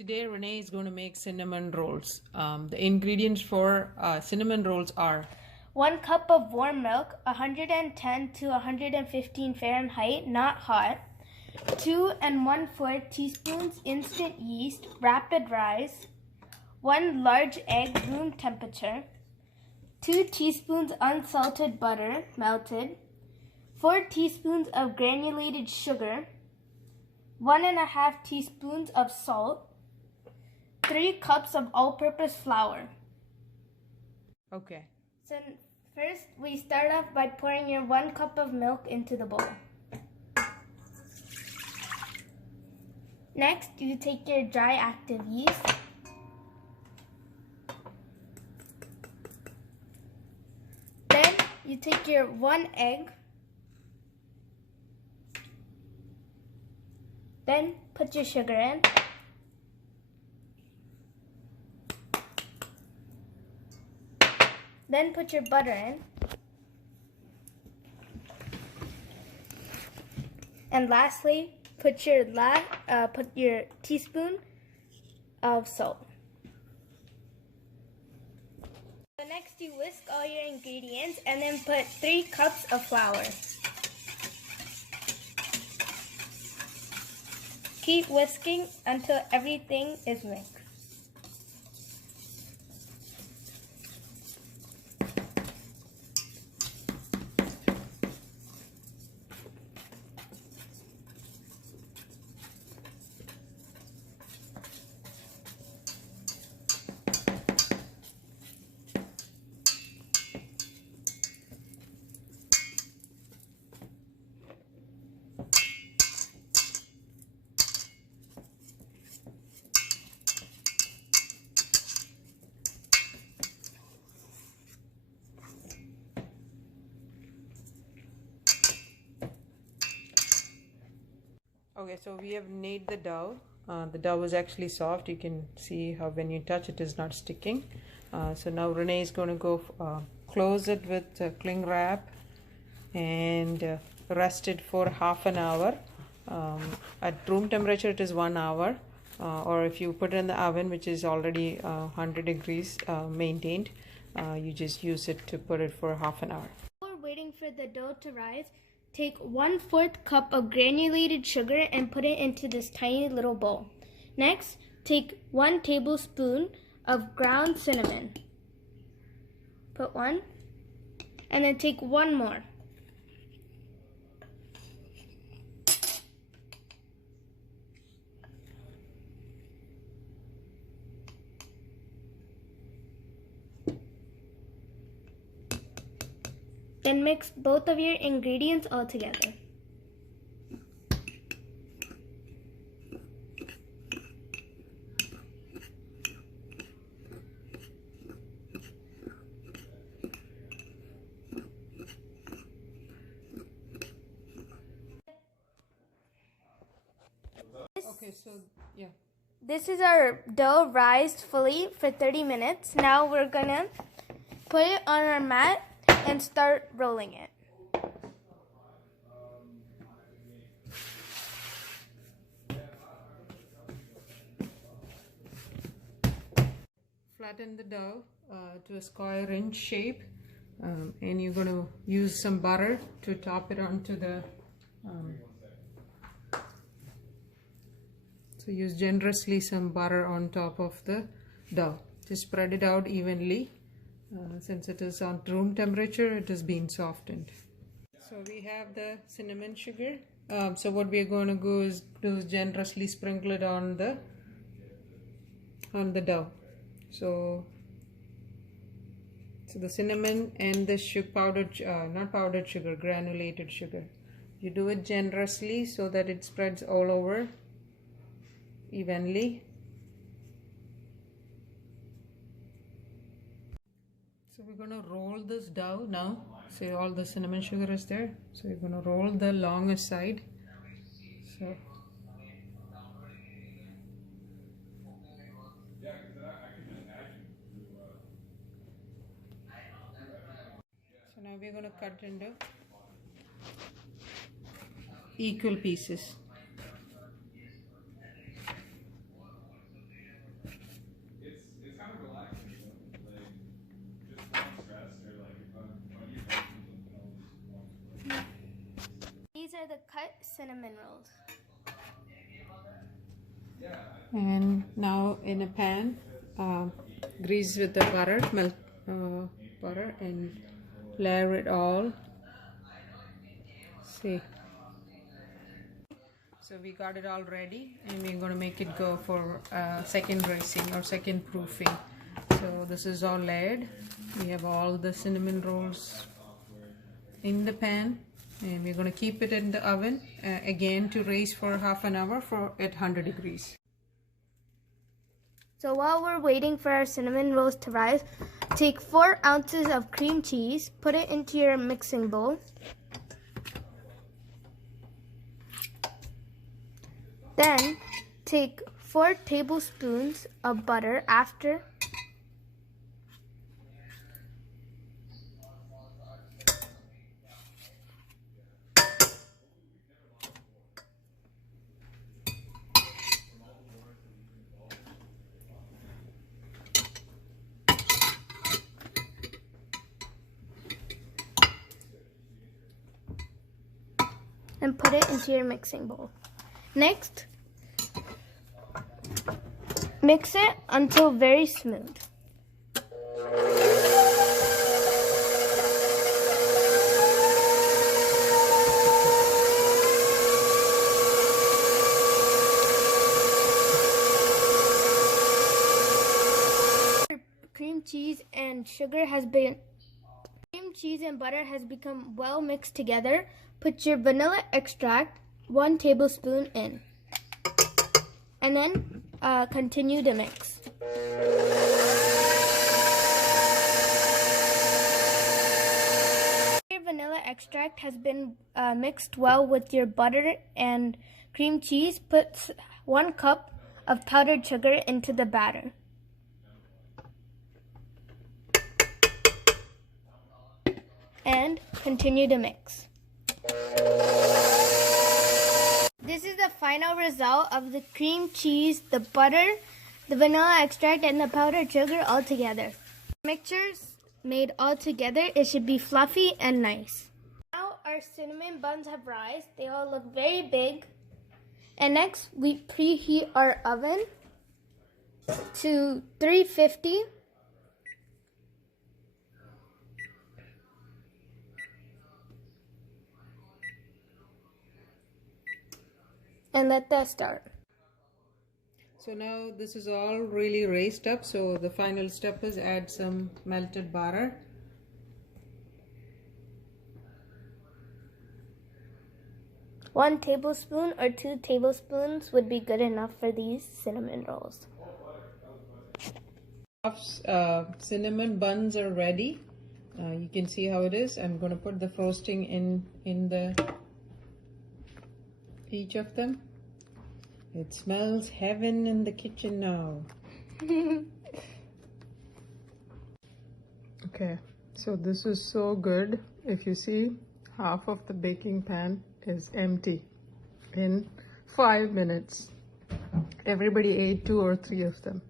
Today Renee is going to make cinnamon rolls. The ingredients for cinnamon rolls are 1 cup of warm milk, 110 to 115 Fahrenheit, not hot. 2 1/4 teaspoons instant yeast, rapid rise. 1 large egg, room temperature. 2 teaspoons unsalted butter, melted. 4 teaspoons of granulated sugar. 1½ teaspoons of salt. 3 cups of all-purpose flour. okay. So first, we start off by pouring your 1 cup of milk into the bowl. Next, you take your dry active yeast. Then, you take your 1 egg. Then, put your sugar in. Then put your butter in. And lastly, put your teaspoon of salt. So next you whisk all your ingredients and then put 3 cups of flour. Keep whisking until everything is mixed. Okay, so we have kneaded the dough. The dough is actually soft. You can see how when you touch it is not sticking. So now Renee is going to go close it with cling wrap and rest it for half an hour. At room temperature it is 1 hour, or if you put it in the oven, which is already 100 degrees maintained, you just use it to put it for half an hour. While we're waiting for the dough to rise, take 1/4 cup of granulated sugar and put it into this tiny little bowl. Next, take 1 tablespoon of ground cinnamon. Put 1, and then take 1 more. Then mix both of your ingredients all together. Okay, so yeah. This is our dough rised fully for 30 minutes. Now we're gonna put it on our mat and start rolling it. Flatten the dough to a square inch shape, and you're going to use some butter to top it onto the so use generously some butter on top of the dough. Just spread it out evenly. Since it is on room temperature, it is being softened. So we have the cinnamon sugar. So what we are going to do is generously sprinkle it on the dough. So the cinnamon and the not powdered sugar, granulated sugar. You do it generously so that it spreads all over evenly. So we're going to roll this dough now. See, all the cinnamon sugar is there. So you're going to roll the longest side. So now we're going to cut into equal pieces. the cut cinnamon rolls. And now in a pan, grease with the butter, melt butter, and layer it all. See. So we got it all ready, and we're going to make it go for second racing or second proofing. So this is all layered. We have all the cinnamon rolls in the pan, and we're going to keep it in the oven again to raise for half an hour at 100 degrees. So while we're waiting for our cinnamon rolls to rise, take 4 ounces of cream cheese, put it into your mixing bowl. Then take 4 tablespoons of butter after. And put it into your mixing bowl. Next, mix it until very smooth. Cream cheese and butter has become well mixed together. Put your vanilla extract, 1 tablespoon in, and then continue to mix. Your vanilla extract has been mixed well with your butter and cream cheese. Put 1 cup of powdered sugar into the batter. And continue to mix. This is the final result of the cream cheese, the butter, the vanilla extract, and the powdered sugar all together. Mixtures made all together, it should be fluffy and nice. Now our cinnamon buns have risen. They all look very big. And next we preheat our oven to 350. And let that start. So now this is all really raised up, so the final step is add some melted butter. One tablespoon or 2 tablespoons would be good enough for these cinnamon rolls. Cinnamon buns are ready. You can see how it is. I'm going to put the frosting in each of them. It smells heaven in the kitchen now. Okay, so this is so good. If you see, half of the baking pan is empty in 5 minutes. Everybody ate 2 or 3 of them.